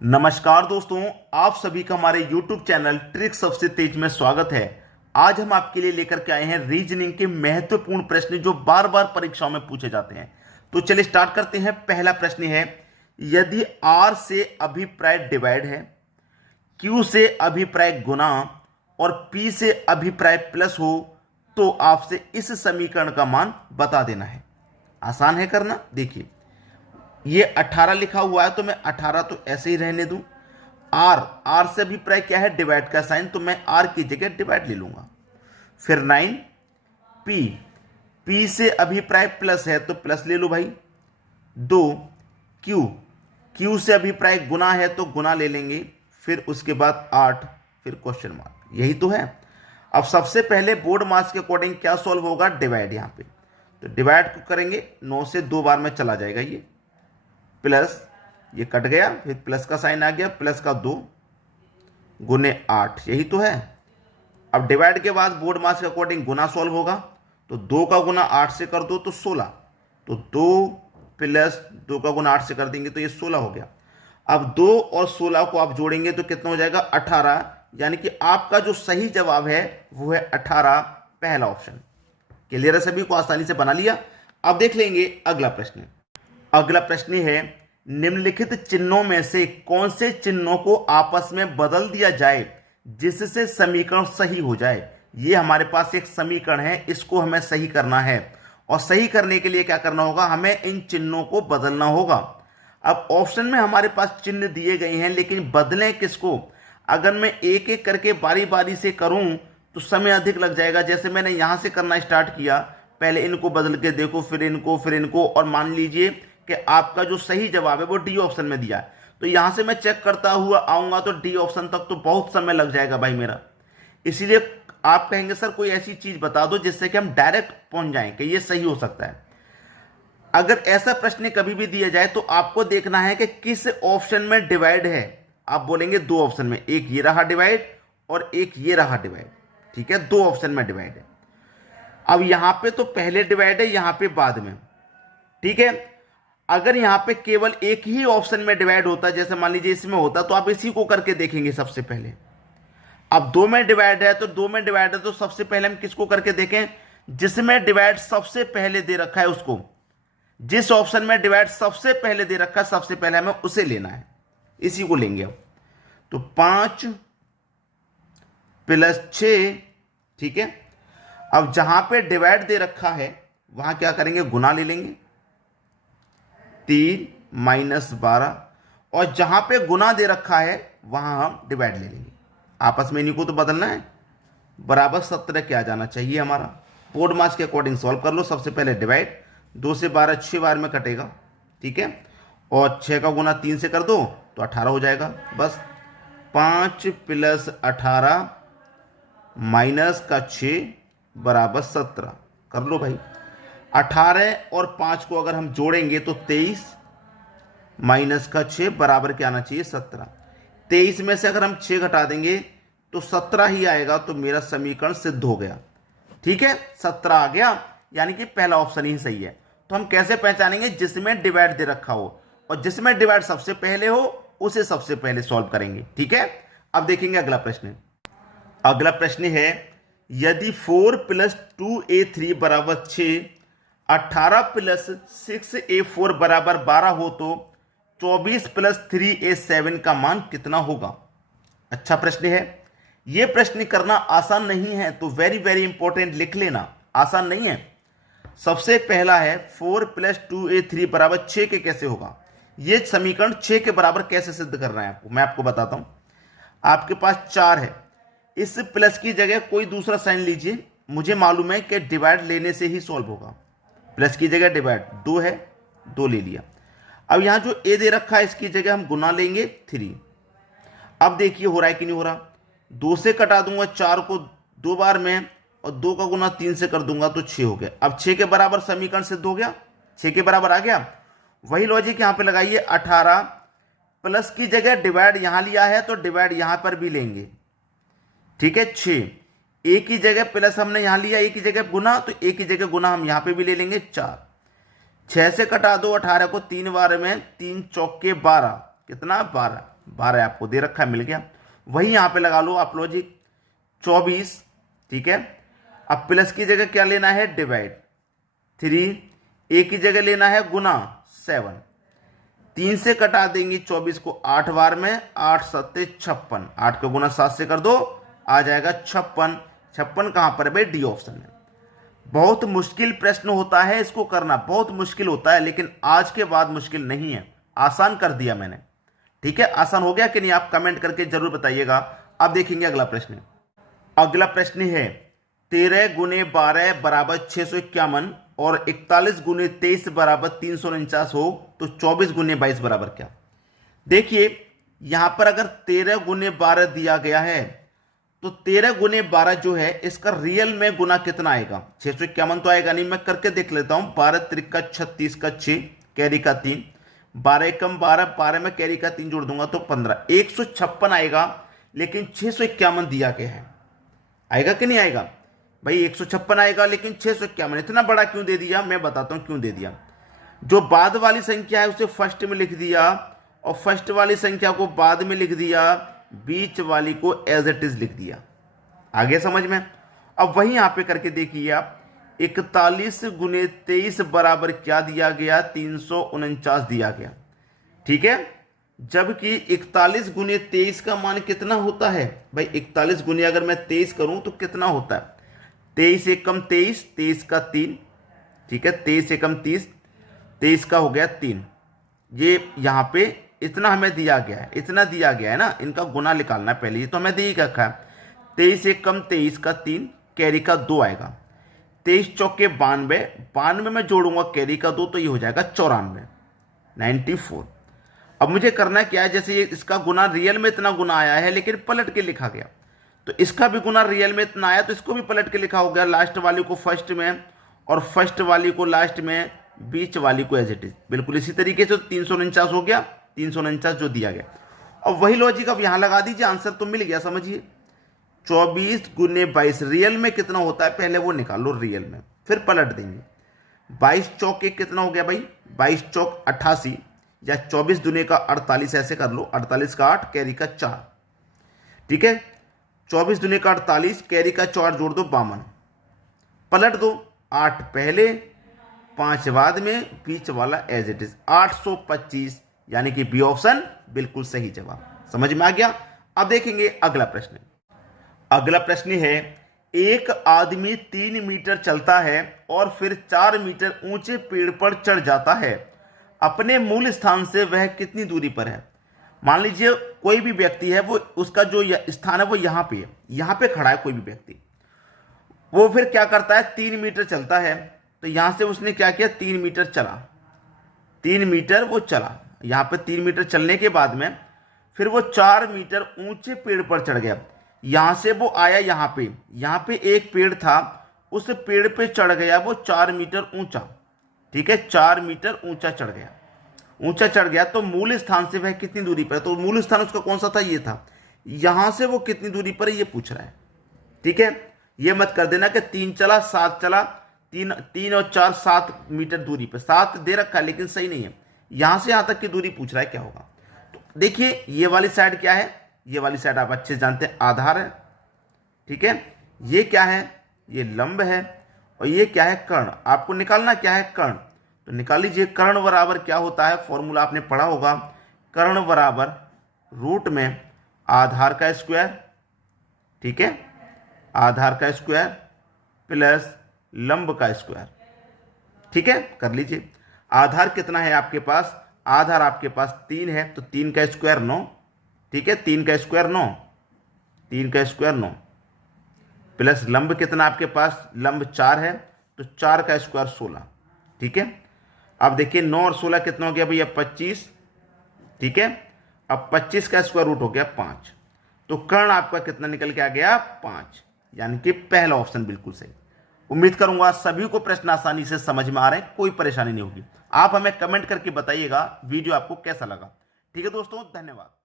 नमस्कार दोस्तों, आप सभी का हमारे YouTube चैनल ट्रिक सबसे तेज में स्वागत है। आज हम आपके लिए लेकर के आए हैं रीजनिंग के महत्वपूर्ण प्रश्न जो बार बार परीक्षाओं में पूछे जाते हैं। तो चलिए स्टार्ट करते हैं। पहला प्रश्न है, यदि R से अभिप्राय डिवाइड है, Q से अभिप्राय गुना और P से अभिप्राय प्लस हो तो आपसे इस समीकरण का मान बता देना है। आसान है करना। देखिए, ये 18 लिखा हुआ है तो मैं 18 तो ऐसे ही रहने दूं। आर से अभिप्राय क्या है? डिवाइड का साइन, तो मैं आर की जगह डिवाइड ले लूंगा। फिर 9 पी से अभिप्राय प्लस है तो प्लस ले लो भाई। 2 क्यू से अभिप्राय गुना है तो गुना ले लेंगे। फिर उसके बाद 8, फिर क्वेश्चन मार्क। यही तो है। अब सबसे पहले बोर्ड मार्क्स के अकॉर्डिंग क्या सॉल्व होगा? डिवाइड। यहां पे तो डिवाइड करेंगे, 9 से 2 बार में चला जाएगा ये, प्लस ये कट गया, फिर प्लस का साइन आ गया, प्लस का 2 गुने 8। यही तो है। अब डिवाइड के बाद बोर्ड मास के अकॉर्डिंग गुना सॉल्व होगा, तो 2 का गुना 8 से कर दो तो 16, तो 2 प्लस 2 का गुना 8 से कर देंगे तो ये 16 हो गया। अब 2 और 16 को आप जोड़ेंगे तो कितना हो जाएगा? 18। यानी कि आपका जो सही जवाब है वो है 18, पहला ऑप्शन। क्लियर है? सभी को आसानी से बना लिया। अब देख लेंगे अगला प्रश्न। अगला प्रश्न है, निम्नलिखित चिन्हों में से कौन से चिन्हों को आपस में बदल दिया जाए जिससे समीकरण सही हो जाए। ये हमारे पास एक समीकरण है, इसको हमें सही करना है। और सही करने के लिए क्या करना होगा? हमें इन चिन्हों को बदलना होगा। अब ऑप्शन में हमारे पास चिन्ह दिए गए हैं, लेकिन बदलें किसको? अगर मैं एक एक करके बारी बारी से करूं तो समय अधिक लग जाएगा। जैसे मैंने यहां से करना स्टार्ट किया, पहले इनको बदल के देखो, फिर इनको, और मान लीजिए कि आपका जो सही जवाब है वो डी ऑप्शन में दिया है, तो यहां से मैं चेक करता हुआ आऊंगा तो डी ऑप्शन तक तो बहुत समय लग जाएगा भाई मेरा। इसीलिए आप कहेंगे सर कोई ऐसी चीज बता दो जिससे कि हम डायरेक्ट पहुंच जाएं कि ये सही हो सकता है। अगर ऐसा प्रश्न कभी भी दिया जाए तो आपको देखना है कि किस ऑप्शन में डिवाइड है। आप बोलेंगे 2 ऑप्शन में, एक ये रहा डिवाइड और एक ये रहा डिवाइड। ठीक है, 2 ऑप्शन में डिवाइड है। अब यहां पे तो पहले डिवाइड है, यहां पे बाद में। ठीक है, अगर यहां पे केवल एक ही ऑप्शन में डिवाइड होता, जैसे मान लीजिए इसमें होता, तो आप इसी को करके देखेंगे सबसे पहले। अब 2 में डिवाइड है तो सबसे पहले हम किसको करके देखें? जिसमें डिवाइड सबसे पहले दे रखा है उसको। जिस ऑप्शन में डिवाइड सबसे पहले दे रखा है, सबसे पहले हमें उसे लेना है, इसी को लेंगे। अब तो 5 प्लस 6। ठीक है, अब जहां पे डिवाइड दे रखा है वहां क्या करेंगे? गुना ले लेंगे। 3 माइनस 12, और जहां पे गुना दे रखा है वहां हम डिवाइड ले लेंगे। आपस में इन्हीं को तो बदलना है। बराबर 17 क्या जाना चाहिए हमारा? बोर्ड मास के अकॉर्डिंग सॉल्व कर लो। सबसे पहले डिवाइड, 2 से 12 6 बार में कटेगा। ठीक है, और 6 का गुना 3 से कर दो तो 18 हो जाएगा। बस 5 प्लस 18 माइनस का 6 बराबर 17 कर लो भाई। 18 और 5 को अगर हम जोड़ेंगे तो 23 माइनस का 6 बराबर क्या आना चाहिए? 17। 23 में से अगर हम 6 घटा देंगे तो 17 ही आएगा, तो मेरा समीकरण सिद्ध हो गया। ठीक है, 17 आ गया, यानी कि पहला ऑप्शन ही सही है। तो हम कैसे पहचानेंगे? जिसमें डिवाइड दे रखा हो, और जिसमें डिवाइड सबसे पहले हो उसे सबसे पहले सॉल्व करेंगे। ठीक है, अब देखेंगे अगला प्रश्न। अगला प्रश्न है, यदि 4 प्लस 2a3 बराबर 6, 18 प्लस 6a4 बराबर 12 हो तो 24 प्लस 3a7 का मान कितना होगा? अच्छा प्रश्न है। यह प्रश्न करना आसान नहीं है, तो वेरी वेरी इंपॉर्टेंट लिख लेना। आसान नहीं है। सबसे पहला है 4 प्लस 2a3 बराबर 6 के कैसे होगा? यह समीकरण 6 के बराबर कैसे सिद्ध करना है आपको, मैं आपको बताता हूं। आपके पास 4 है, इस प्लस की जगह कोई दूसरा साइन लीजिए। मुझे मालूम है कि डिवाइड लेने से ही सॉल्व होगा। प्लस की जगह डिवाइड, 2 है, 2 ले लिया। अब यहां जो ए दे रखा है इसकी जगह हम गुना लेंगे 3। अब देखिए हो रहा है कि नहीं हो रहा? 2 से कटा दूंगा 4 को 2 बार में, और 2 का गुना 3 से कर दूंगा तो 6 हो गया। अब 6 के बराबर समीकरण सिद्ध हो गया, 6 के बराबर आ गया। वही लॉजिक यहां पे लगाइए। 18 प्लस की जगह डिवाइड यहां लिया है तो डिवाइड यहां पर भी लेंगे। ठीक है, 6 ए की जगह प्लस हमने यहां लिया, ए की जगह गुना, तो ए की जगह गुना हम यहां पे भी ले लेंगे। 4 6 से कटा दो 18 को 3 बार में, 3 चौके 12, कितना 12, 12 आपको दे रखा है, मिल गया। वही यहाँ पे लगा लो आप लॉजिक 24, ठीक है। अब प्लस की जगह क्या लेना है, डिवाइड 3, ए की जगह लेना है गुना 7, 3 से कटा देंगे 24 को 8 बार में, 8 सत्ते 56, 8 का गुना 7 से कर दो, आ जाएगा 56। 56 कहां पर है भाई, डी ऑप्शन में। बहुत मुश्किल प्रश्न होता है, इसको करना बहुत मुश्किल होता है, लेकिन आज के बाद मुश्किल नहीं है, आसान कर दिया मैंने, ठीक है। आसान हो गया कि नहीं, आप कमेंट करके जरूर बताइएगा। अब देखेंगे अगला प्रश्न। अगला प्रश्न है 13 गुने 12 बराबर 651 और 41 गुने 23 बराबर 349 हो तो 24 गुने 22 बराबर क्या। देखिए यहां पर अगर 13 गुने 12 दिया गया है तो 13 गुने 12 जो है इसका रियल में गुना कितना आएगा, 651 तो आएगा नहीं, मैं करके देख लेता हूं। 12 त्रिका 36 का 6, कैरी का 3, 12 एकम 12, 12 में कैरी का 3 जोड़ दूंगा तो 15, 156 आएगा, लेकिन 651 दिया गया है। आएगा कि नहीं आएगा भाई, 156 आएगा लेकिन 651, इतना बड़ा क्यों दे दिया, मैं बताता हूं क्यों दे दिया। जो बाद वाली संख्या है उसे फर्स्ट में लिख दिया और फर्स्ट वाली संख्या को बाद में लिख दिया, बीच वाली को एज इट इज लिख दिया। आगे समझ में। अब वही यहां पे करके देखिए आप, 41 गुने 23 बराबर क्या दिया गया, 349 दिया गया, ठीक है। जबकि 41 गुने 23 का मान कितना होता है भाई, 41 गुने अगर मैं 23 करूं तो कितना होता है, 23 एकम 23, 23 का 3, ठीक है, 23 एकम 30, 23 का हो गया 3। ये यहां पे इतना हमें दिया गया है, इतना दिया गया है ना, इनका गुना निकालना है पहले, ये तो हमें दे ही रखा है। 23 एकम 23 का 3, कैरी का 2 आएगा, 23 चौके 92, 92 में जोड़ूंगा कैरी का 2 तो ये हो जाएगा 94, 94। अब मुझे करना क्या है, जैसे ये इसका गुना रियल में इतना गुना आया है लेकिन पलट के लिखा गया, तो इसका भी गुना रियल में इतना आया तो इसको भी पलट के लिखा हो गया, लास्ट वाली को फर्स्ट में और फर्स्ट वाली को लास्ट में, बीच वाली को एज इट इज, बिल्कुल इसी तरीके से 349 हो गया, 349 जो दिया गया। अब वही लॉजिक अब यहां लगा दीजिए, आंसर तो मिल गया। समझिए 24 गुने 22 रियल में कितना होता है, पहले वो निकालो रियल में, फिर पलट देंगे। 22 चौके कितना हो गया भाई, 22 चौक 88, या 24 दुने का 48, ऐसे कर लो, 48 का 8, कैरी का 4, ठीक है। 24 दुने का 48, कैरी का 4 जोड़ दो 52, पलट दो, 8 पहले 5 बाद में, बीच वाला एज इट इज, 825, यानी कि बी ऑप्शन बिल्कुल सही जवाब। समझ में आ गया। अब देखेंगे अगला प्रश्न। अगला प्रश्न है, एक आदमी 3 मीटर चलता है और फिर 4 मीटर ऊंचे पेड़ पर चढ़ जाता है, अपने मूल स्थान से वह कितनी दूरी पर है। मान लीजिए कोई भी व्यक्ति है, वो उसका जो स्थान है वो यहां पे है, यहां पे खड़ा है कोई भी व्यक्ति, वो फिर क्या करता है, 3 मीटर चलता है, तो यहां से उसने क्या किया, 3 मीटर चला, 3 मीटर वो चला, यहां पे 3 मीटर चलने के बाद में फिर वो 4 मीटर ऊंचे पेड़ पर चढ़ गया। यहां से वो आया यहां पे एक पेड़ था, उस पेड़ पे चढ़ गया वो 4 मीटर ऊंचा, ठीक है, 4 मीटर ऊंचा चढ़ गया, तो मूल स्थान से वह कितनी दूरी पर है। तो मूल स्थान उसका कौन सा था, ये था। यहां से वो कितनी दूरी पर है ये पूछ रहा है, ठीक है। ये मत कर देना कि 3 चला 7 चला, 3 और 4 7 मीटर दूरी पर, 7 दे रखा है लेकिन सही नहीं है, यहां से यहां तक की दूरी पूछ रहा है, क्या होगा। तो देखिए ये वाली साइड क्या है, ये वाली साइड आप अच्छे से जानते हैं, आधार है, ठीक है। ये क्या है, ये लंब है, और ये क्या है, कर्ण। आपको निकालना क्या है, कर्ण। तो निकाल लीजिए, कर्ण बराबर क्या होता है, फॉर्मूला आपने पढ़ा होगा, कर्ण बराबर रूट में आधार का स्क्वायर, ठीक है, आधार का स्क्वायर प्लस लंब का स्क्वायर, ठीक है। कर लीजिए, आधार कितना है आपके पास, आधार आपके पास 3 है, तो 3 का स्क्वायर 9, ठीक है, 3 का स्क्वायर 9, 3 का स्क्वायर 9, प्लस लंब कितना आपके पास, लंब 4 है, तो 4 का स्क्वायर 16, ठीक है। अब देखिए 9 और 16 कितना हो गया भैया, 25, ठीक है। अब 25 का स्क्वायर रूट हो गया 5, तो कर्ण आपका कितना निकल के आ गया, 5, यानी कि पहला ऑप्शन बिल्कुल सही। उम्मीद करूंगा सभी को प्रश्न आसानी से समझ में आ रहे हैं, कोई परेशानी नहीं होगी। आप हमें कमेंट करके बताइएगा वीडियो आपको कैसा लगा। ठीक है दोस्तों, धन्यवाद।